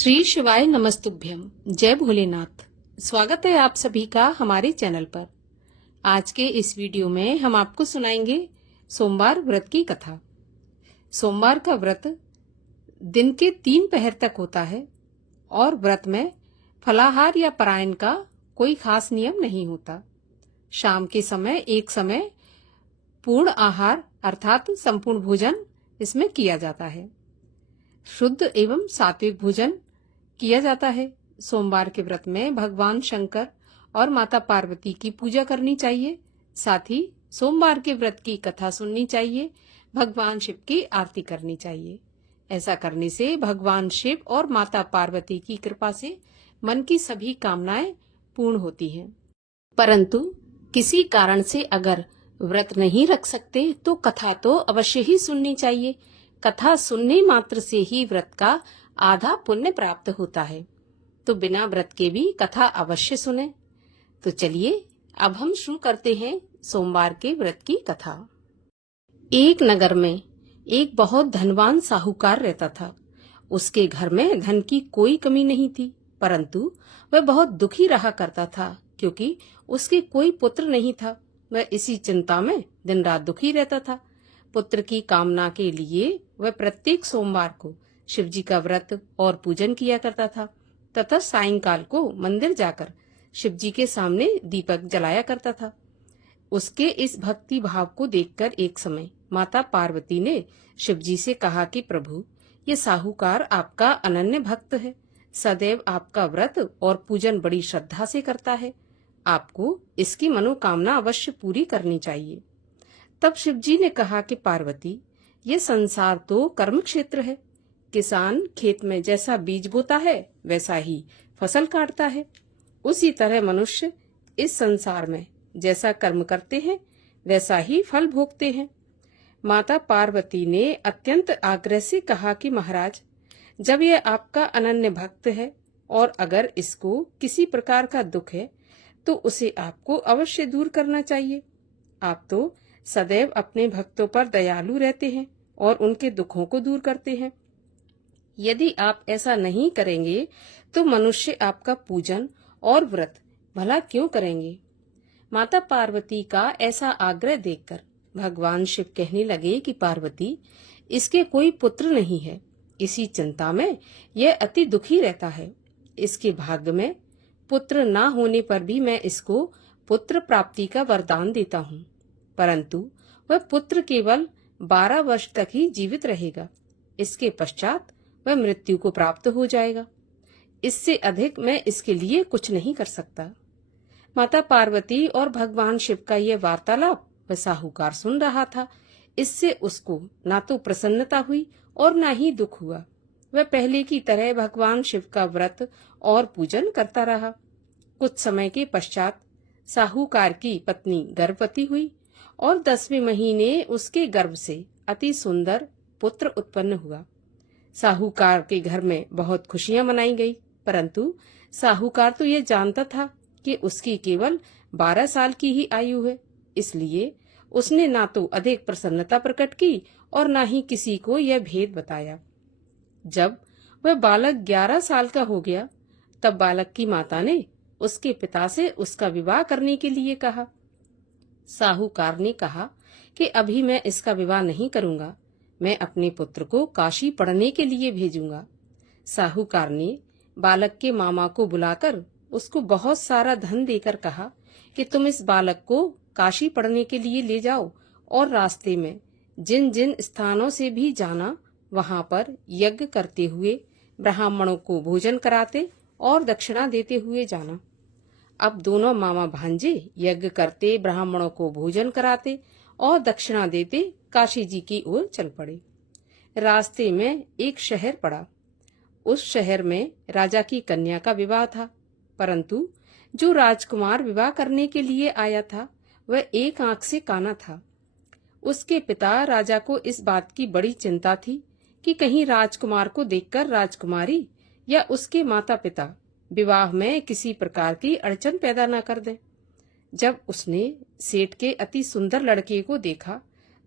श्री शिवाय नमस्तुभ्यम। जय भोलेनाथ। स्वागत है आप सभी का हमारे चैनल पर। आज के इस वीडियो में हम आपको सुनाएंगे सोमवार व्रत की कथा। सोमवार का व्रत दिन के 3 पहर तक होता है और व्रत में फलाहार या परायण का कोई खास नियम नहीं होता। शाम के समय एक समय पूर्ण आहार अर्थात संपूर्ण भोजन इसमें किया जाता है। शुद्ध एवं सात्विक भोजन किया जाता है। सोमवार के व्रत में भगवान शंकर और माता पार्वती की पूजा करनी चाहिए। साथ ही सोमवार के व्रत की कथा सुननी चाहिए। भगवान शिव की आरती करनी चाहिए। ऐसा करने से भगवान शिव और माता पार्वती की कृपा से मन की सभी कामनाएं पूर्ण होती हैं। परंतु किसी कारण से अगर व्रत नहीं रख सकते तो कथा तो अवश्य ही सुननी चाहिए। कथा सुनने मात्र से ही व्रत का आधा पुण्य प्राप्त होता है, तो बिना व्रत के भी कथा अवश्य सुने। तो चलिए अब हम शुरू करते हैं सोमवार के व्रत की कथा। एक नगर में एक बहुत धनवान साहूकार रहता था। उसके घर में धन की कोई कमी नहीं थी, परंतु वह बहुत दुखी रहा करता था क्योंकि उसके कोई पुत्र नहीं था। वह इसी चिंता में दिन रात दुखी रहता था। पुत्र की कामना के लिए वह प्रत्येक सोमवार को शिवजी का व्रत और पूजन किया करता था तथा सायंकाल को मंदिर जाकर शिवजी के सामने दीपक जलाया करता था। उसके इस भक्ति भाव को देखकर एक समय माता पार्वती ने शिवजी से कहा कि प्रभु, ये साहूकार आपका अनन्य भक्त है, सदैव आपका व्रत और पूजन बड़ी श्रद्धा से करता है। आपको इसकी मनोकामना अवश्य पूरी करनी चाहिए। तब शिवजी ने कहा कि पार्वती, ये संसार तो कर्म क्षेत्र है। किसान खेत में जैसा बीज बोता है वैसा ही फसल काटता है। उसी तरह मनुष्य इस संसार में जैसा कर्म करते हैं वैसा ही फल भोगते हैं। माता पार्वती ने अत्यंत आग्रह से कहा कि महाराज, जब यह आपका अनन्य भक्त है और अगर इसको किसी प्रकार का दुख है तो उसे आपको अवश्य दूर करना चाहिए। आप तो सदैव अपने भक्तों पर दयालु रहते हैं और उनके दुखों को दूर करते हैं। यदि आप ऐसा नहीं करेंगे तो मनुष्य आपका पूजन और व्रत भला क्यों करेंगे। माता पार्वती का ऐसा आग्रह देखकर भगवान शिव कहने लगे कि पार्वती, इसके कोई पुत्र नहीं है। इसी चिंता में यह अति दुखी रहता है। इसके भाग्य में पुत्र न होने पर भी मैं इसको पुत्र प्राप्ति का वरदान देता हूँ, परंतु वह पुत्र केवल 12 वर्ष तक ही जीवित रहेगा। इसके पश्चात वह मृत्यु को प्राप्त हो जाएगा। इससे अधिक मैं इसके लिए कुछ नहीं कर सकता। माता पार्वती और भगवान शिव का यह वार्तालाप वह साहूकार सुन रहा था। इससे उसको ना तो प्रसन्नता हुई और ना ही दुख हुआ। वह पहले की तरह भगवान शिव का व्रत और पूजन करता रहा। कुछ समय के पश्चात साहूकार की पत्नी गर्भवती हुई और 10वें महीने उसके गर्भ से अति सुंदर पुत्र उत्पन्न हुआ। साहूकार के घर में बहुत खुशियां मनाई गई, परंतु साहूकार तो ये जानता था कि उसकी केवल 12 साल की ही आयु है। इसलिए उसने ना तो अधिक प्रसन्नता प्रकट की और ना ही किसी को यह भेद बताया। जब वह बालक 11 साल का हो गया तब बालक की माता ने उसके पिता से उसका विवाह करने के लिए कहा। साहूकार ने कहा कि अभी मैं इसका विवाह नहीं करूंगा, मैं अपने पुत्र को काशी पढ़ने के लिए भेजूंगा। साहूकार ने बालक के मामा को बुलाकर उसको बहुत सारा धन देकर कहा कि तुम इस बालक को काशी पढ़ने के लिए ले जाओ और रास्ते में जिन जिन स्थानों से भी जाना वहां पर यज्ञ करते हुए ब्राह्मणों को भोजन कराते और दक्षिणा देते हुए जाना। अब दोनों मामा भांजे यज्ञ करते, ब्राह्मणों को भोजन कराते और दक्षिणा देते काशी जी की ओर चल पड़े। रास्ते में एक शहर पड़ा। उस शहर में राजा की कन्या का विवाह था, परंतु जो राजकुमार विवाह करने के लिए आया था वह एक आंख से काना था। उसके पिता राजा को इस बात की बड़ी चिंता थी कि कहीं राजकुमार को देखकर राजकुमारी या उसके माता पिता विवाह में किसी प्रकार की अड़चन पैदा न कर दें। जब उसने सेठ के अति सुंदर लड़के को देखा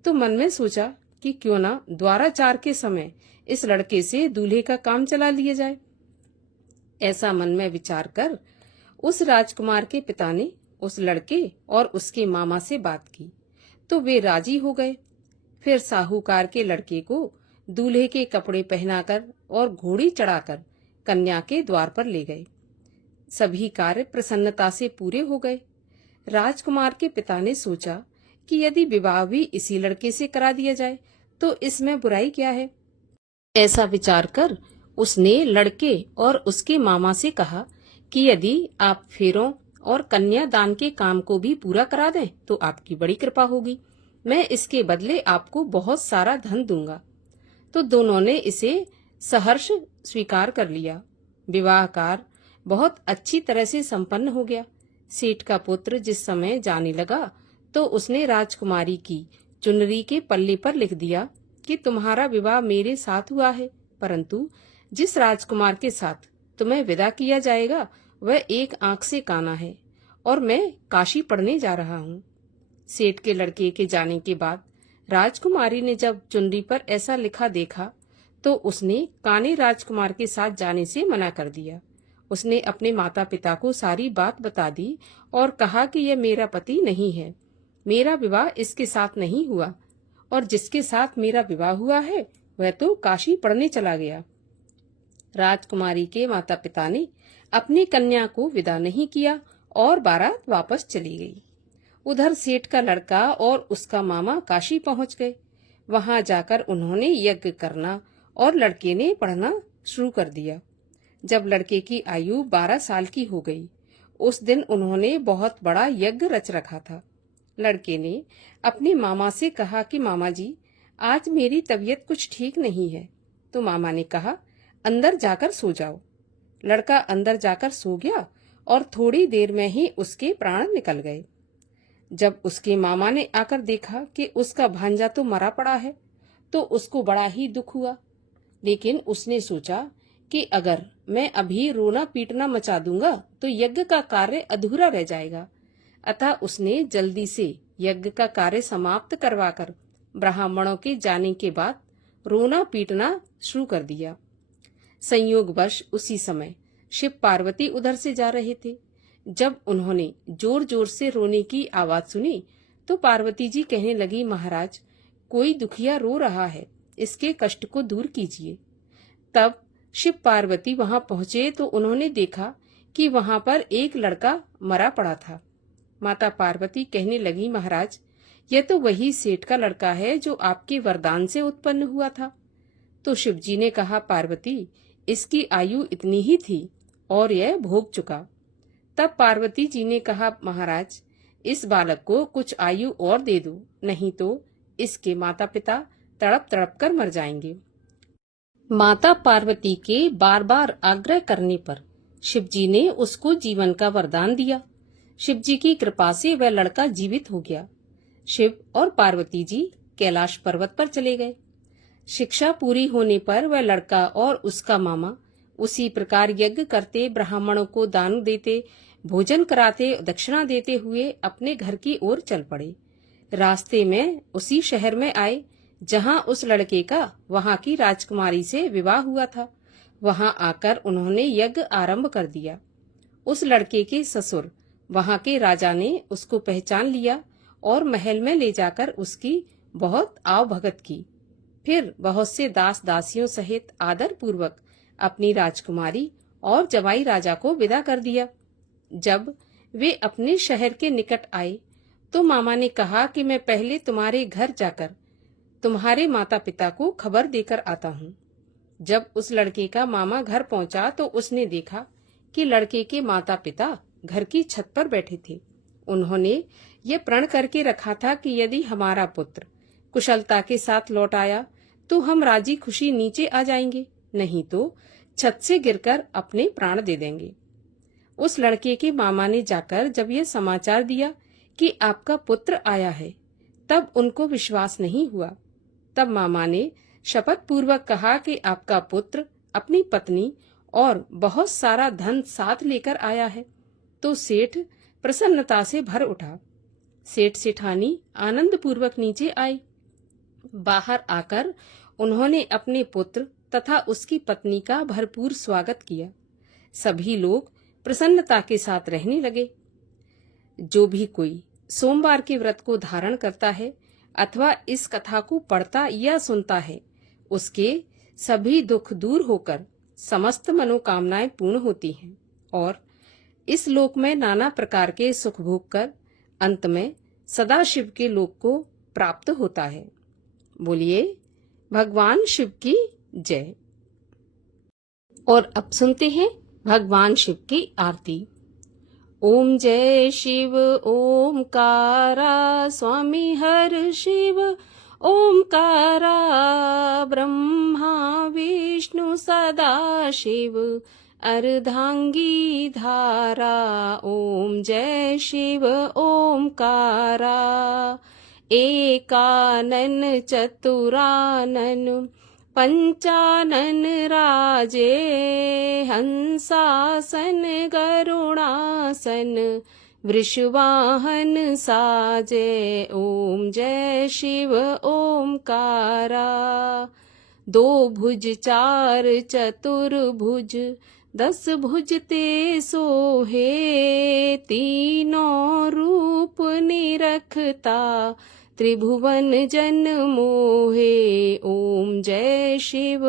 तो मन में सोचा कि क्यों ना द्वाराचार के समय इस लड़के से दूल्हे का काम चला लिया जाए। ऐसा मन में विचार कर उस राजकुमार के पिता ने उस लड़के और उसके मामा से बात की तो वे राजी हो गए। फिर साहूकार के लड़के को दूल्हे के कपड़े पहनाकर और घोड़ी चढ़ाकर कन्या के द्वार पर ले गए। सभी कार्य प्रसन्नता से पूरे हो गए। राजकुमार के पिता ने सोचा कि यदि विवाह भी इसी लड़के से करा दिया जाए तो इसमें बुराई क्या है। ऐसा विचार कर उसने लड़के और उसके मामा से कहा कि यदि आप फेरों और कन्यादान के काम को भी पूरा करा दें तो आपकी बड़ी कृपा होगी। मैं इसके बदले आपको बहुत सारा धन दूंगा। तो दोनों ने इसे सहर्ष स्वीकार कर लिया। विवाह कार्य बहुत अच्छी तरह से संपन्न हो गया। सेठ का पुत्र जिस समय जाने लगा तो उसने राजकुमारी की चुनरी के पल्ले पर लिख दिया कि तुम्हारा विवाह मेरे साथ हुआ है, परंतु जिस राजकुमार के साथ तुम्हें विदा किया जाएगा वह एक आंख से काना है और मैं काशी पढ़ने जा रहा हूँ। सेठ के लड़के के जाने के बाद राजकुमारी ने जब चुनरी पर ऐसा लिखा देखा तो उसने काने राजकुमार के साथ जाने से मना कर दिया। उसने अपने माता पिता को सारी बात बता दी और कहा कि यह मेरा पति नहीं है, मेरा विवाह इसके साथ नहीं हुआ और जिसके साथ मेरा विवाह हुआ है वह तो काशी पढ़ने चला गया। राजकुमारी के माता पिता ने अपनी कन्या को विदा नहीं किया और बारात वापस चली गई। उधर सेठ का लड़का और उसका मामा काशी पहुंच गए। वहां जाकर उन्होंने यज्ञ करना और लड़के ने पढ़ना शुरू कर दिया। जब लड़के की आयु 12 साल की हो गई उस दिन उन्होंने बहुत बड़ा यज्ञ रच रखा था। लड़के ने अपने मामा से कहा कि मामा जी, आज मेरी तबीयत कुछ ठीक नहीं है। तो मामा ने कहा, अंदर जाकर सो जाओ। लड़का अंदर जाकर सो गया और थोड़ी देर में ही उसके प्राण निकल गए। जब उसके मामा ने आकर देखा कि उसका भांजा तो मरा पड़ा है तो उसको बड़ा ही दुख हुआ, लेकिन उसने सोचा कि अगर मैं अभी रोना पीटना मचा दूंगा तो यज्ञ का कार्य अधूरा रह जाएगा। अतः उसने जल्दी से यज्ञ का कार्य समाप्त करवाकर ब्राह्मणों के जाने के बाद रोना पीटना शुरू कर दिया। संयोगवश उसी समय शिव पार्वती उधर से जा रहे थे। जब उन्होंने जोर जोर से रोने की आवाज सुनी तो पार्वती जी कहने लगी, महाराज, कोई दुखिया रो रहा है, इसके कष्ट को दूर कीजिए। तब शिव पार्वती वहां पहुंचे तो उन्होंने देखा कि वहां पर एक लड़का मरा पड़ा था। माता पार्वती कहने लगी, महाराज, यह तो वही सेठ का लड़का है जो आपके वरदान से उत्पन्न हुआ था। तो शिव जी ने कहा, पार्वती, इसकी आयु इतनी ही थी और यह भोग चुका। तब पार्वती जी ने कहा, महाराज, इस बालक को कुछ आयु और दे दो, नहीं तो इसके माता पिता तड़प तड़प कर मर जाएंगे। माता पार्वती के बार बार आग्रह करने पर शिव जी ने उसको जीवन का वरदान दिया। शिव जी की कृपा से वह लड़का जीवित हो गया। शिव और पार्वती जी कैलाश पर्वत पर चले गए। शिक्षा पूरी होने पर वह लड़का और उसका मामा उसी प्रकार यज्ञ करते, ब्राह्मणों को दान देते, भोजन कराते, दक्षिणा देते हुए अपने घर की ओर चल पड़े। रास्ते में उसी शहर में आए जहां उस लड़के का वहां की राजकुमारी से विवाह हुआ था। वहां आकर उन्होंने यज्ञ आरंभ कर दिया। उस लड़के के ससुर वहां के राजा ने उसको पहचान लिया और महल में ले जाकर उसकी बहुत आवभगत की। फिर बहुत से दास दासियों सहित आदर पूर्वक अपनी राजकुमारी और जवाई राजा को विदा कर दिया। जब वे अपने शहर के निकट आए तो मामा ने कहा कि मैं पहले तुम्हारे घर जाकर तुम्हारे माता पिता को खबर देकर आता हूँ। जब उस लड़के का मामा घर पहुंचा तो उसने देखा कि लड़के के माता पिता घर की छत पर बैठे थे। उन्होंने ये प्रण करके रखा था कि यदि हमारा पुत्र कुशलता के साथ लौट आया तो हम राजी खुशी नीचे आ जाएंगे, नहीं तो छत से गिरकर अपने प्राण दे देंगे। उस लड़के के मामा ने जाकर जब यह समाचार दिया कि आपका पुत्र आया है, तब उनको विश्वास नहीं हुआ। तब मामा ने शपथ पूर्वक कहा कि आपका पुत्र अपनी पत्नी और बहुत सारा धन साथ लेकर आया है। तो सेठ प्रसन्नता से भर उठा। सेठ सेठानी आनंद पूर्वक नीचे आई। बाहर आकर उन्होंने अपने पुत्र तथा उसकी पत्नी का भरपूर स्वागत किया। सभी लोग प्रसन्नता के साथ रहने लगे। जो भी कोई सोमवार के व्रत को धारण करता है अथवा इस कथा को पढ़ता या सुनता है, उसके सभी दुख दूर होकर समस्त मनोकामनाएं पूर्ण होती हैं और इस लोक में नाना प्रकार के सुख भोग कर अंत में सदाशिव के लोक को प्राप्त होता है। बोलिए भगवान शिव की जय। और अब सुनते हैं भगवान शिव की आरती। ओम जय शिव ओमकारा स्वामी हर शिव ओमकारा, ब्रह्मा विष्णु सदा शिव अर्धांगी धारा। ओम जय शिव ओमकारा, एकानन चतुरानन पंचानन राजे, हंसासन गरुणासन वृषवाहन साजे। ओम जय शिव ओमकारा, दो भुज चार चतुर्भुज 10 भुज ते सोहे, तीनों रूप निरखता त्रिभुवन जन मोहे। ओम जय शिव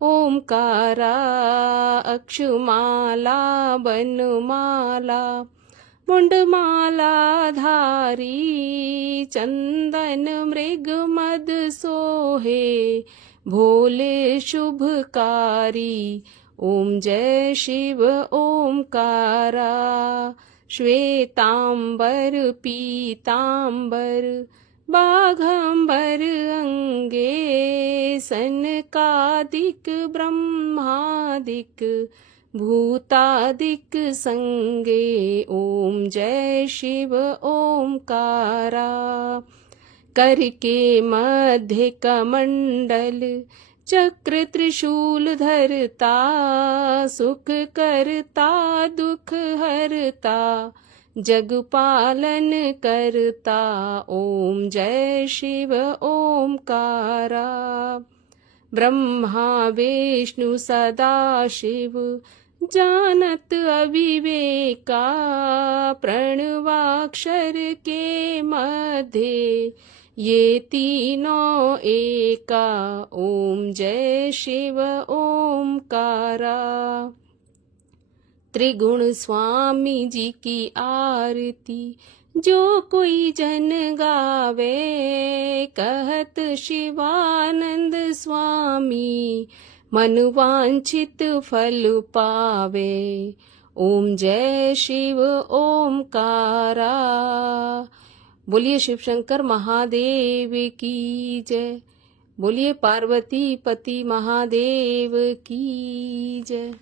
ओमकारा, अक्षमाला बनमाला मुंडमाला धारी, चंदन मृग मद सोहे भोले शुभकारी। ओम जय शिव ओमकारा, श्वेतांबर पीतांबर बाघंबर अंगे, सनकादिक ब्रह्मादिक भूतादिक संगे। ओम जय शिव ओमकारा, करके मध्य कमंडल चक्र त्रिशूल धरता, सुख करता दुख हरता जग पालन करता। ओम जय शिव ओमकारा, ब्रह्मा विष्णु सदा शिव जानत अविवेका, प्रणवाक्षर के मध्य ये तीनों एका। ओम जय शिव ओमकारा, त्रिगुण स्वामी जी की आरती जो कोई जन गावे, कहत शिवानंद स्वामी मन वांछित फल पावे। ओम जय शिव ओमकारा, बोलिए शिव शंकर महादेव की जय। बोलिए पार्वती पति महादेव की जय।